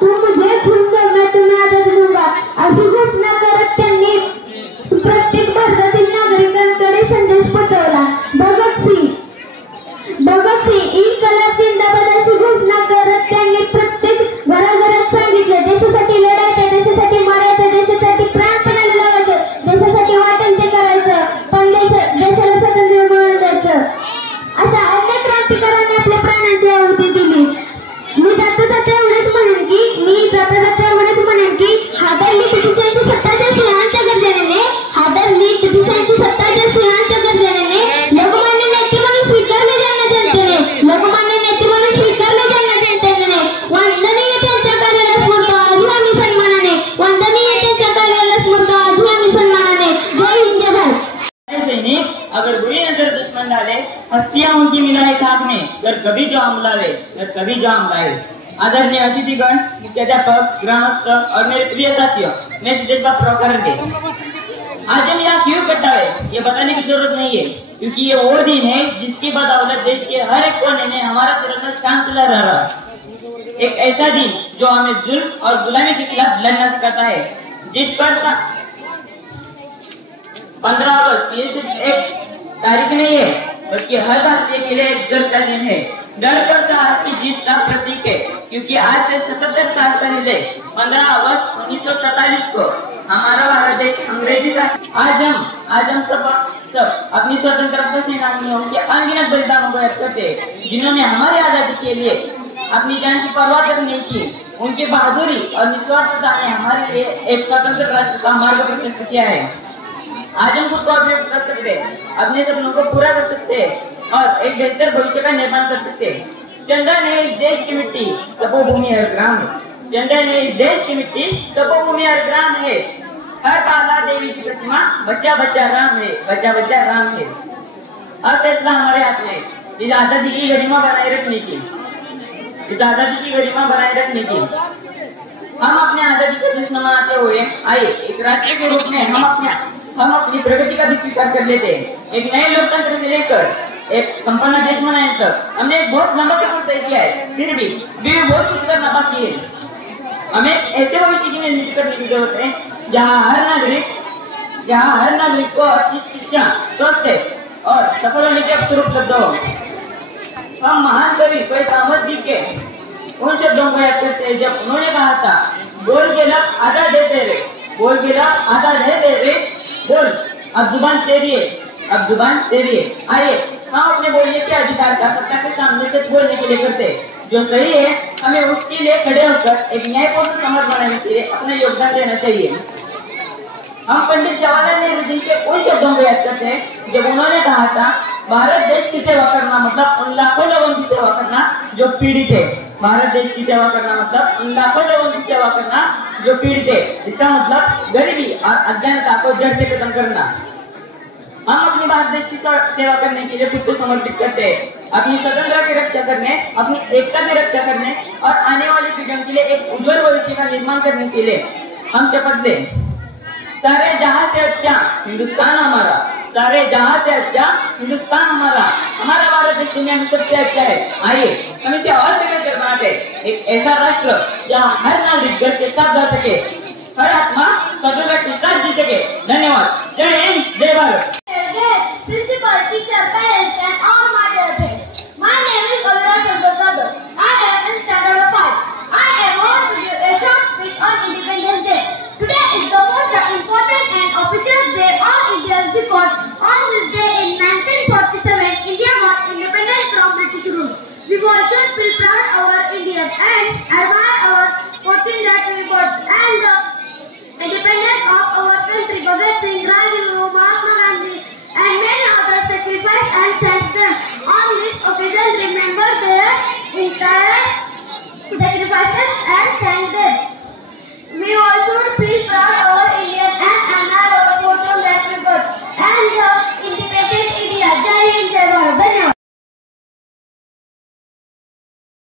तू मुझे खून कर मैं तुम्हें आजादी दूंगा अशी घोषणा करत त्यांनी प्रत्येक भारतातील नागरिकांकडे संदेश पोहोचवला. भगत सिंग इन्कलाब जिंदाबाद अशी घोषणा करत त्यांनी प्रत्येक घराघरात सांगितले देशासाठी लढायचं, देशासाठी मरायचं, देशासाठी प्राणपणाला लावायचं, देशासाठी वाटेल ते करायचं, पण देशाला स्वातंत्र्य मिळवून द्यायचं. अशा अनेक क्रांतिकारकांनी आपल्या प्राणांची आहुती दिली. मी जाता एवढेच म्हणेन की हादरली ब्रिटिशांची सत्ताच्या सिंहांच्या गर्जनेने लोकमान्य नेते म्हणून स्वीकारले ज्यांना जनतेने वंदनीय त्यांच्या कार्याला स्मरतो आजही आम्ही सन्मानाने, जय हिंद जय भारत. सैनिक अगर बुरी नजर दुश्मन डाले, हस्तियां उनकी मिलाए खाक में, अगर कभी जो हम लाए. आदरणीय अतिथिगण, मुख्याध्यापक, गृहस्थ और मेरे प्रिय साथियों, मैं सुदेश बाबू प्रकरण आज हम यहाँ क्यों इकट्ठा है ये बताने की जरूरत नहीं है, क्योंकि ये वो दिन है जिसकी बदौलत देश के हर एक कोने में हमारा तिरंगा शान से लहरा रहा है. एक ऐसा दिन जो हमें जुल्म और गुलामी के खिलाफ लड़ना सिखाता है. जिस पर 15 अगस्त ये सिर्फ एक तारीख नहीं है, बल्कि हर भारतीय के लिए एक गर्व का दिन है. डर कर साहस की जीत का प्रतीक है, क्योंकि आज से 77 साल पहले 15 अगस्त 1947 को हमारा भारत देश अंग्रेजी का आज हम सब अपनी स्वतंत्रता सेनानियों के अनगिनत बलिदानों को याद करते हैं, जिन्होंने हमारी आजादी के लिए अपनी जान की परवाह तक नहीं की. उनकी बहादुरी और निस्वार्थता ने हमारे लिए एक स्वतंत्र राष्ट्र का मार्ग प्रशस्त किया है. आज हम खुद को अभिव्यक्त कर सकते हैं, अपने सपनों को पूरा कर सकते हैं और एक बेहतर भविष्य का निर्माण कर सकते हैं. चंदन है इस देश की मिट्टी, तपोभूमि हर ग्राम है. चंदन है इस देश की मिट्टी, तपोभूमि हर ग्राम है. हर बाला देवी की प्रतिमा, बच्चा बच्चा राम है, बच्चा बच्चा राम है. अब फैसला हमारे हाथ में, इस आजादी की गरिमा बनाए रखने की. हम अपने आजादी का जश्न मनाते हुए आए एक राष्ट्र के रूप में हम अपनी प्रगति का भी स्वीकार कर लेते हैं. एक नए लोकतंत्र से लेकर एक संपन्न देश बनाने तक हमने एक बहुत लंबा सफर तय किया है. फिर भी बहुत कुछ करना बाकी है. हमें ऐसे भविष्य की निर्मिति करने की जरूरत है जहाँ हर नागरिक को अच्छी शिक्षा, स्वास्थ्य और सफल होने के अवसर उपलब्ध हो. हम महान कवि फैज अहमद जी के उन शब्दों को याद करते हैं जब उन्होंने कहा था, बोल गेला आधा दे दे रे, बोल अब जुबान तेरी है. आइए हम अपने बोलने के अधिकार का सत्ता के सामने सच बोलने के लिए करते हैं. जो सही है हमें उसके लिए खड़े होकर एक न्यायपूर्ण समाज बनाने के लिए अपना योगदान देना चाहिए. हम पंडित जवाहरलाल नेहरू जी के उन शब्दों को याद करते हैं जब उन्होंने कहा था, भारत देश की सेवा करना मतलब उन लाखों लोगों की सेवा करना जो पीड़ित है. भारत देश की सेवा करना मतलब उन लाखों लोगों की सेवा करना जो पीड़ित है. इसका मतलब गरीबी और अज्ञानता को जड़ से खत्म करना. हम अपने भारत देश की सेवा करने के लिए खुद को समर्पित करते हैं. अपनी स्वतंत्रता की रक्षा करने, अपनी एकता की रक्षा करने और आने वाली पीढ़ियों के लिए एक उज्जवल भविष्य का निर्माण करने के लिए हम शपथ लें. सारे जहां से अच्छा हिंदुस्तान हमारा, सारे जहां से अच्छा हिंदुस्तान हमारा. हमारा भारत देश दुनिया में सबसे अच्छा है. आइए हम इसे और बेहतर बनाते हैं. एक ऐसा राष्ट्र जहां हर नागरिक घर के साथ रह सके, हर आत्मा स्वतंत्रता के साथ जी सके. धन्यवाद. जय हिंद, जय भारत. Principal, teacher, parents,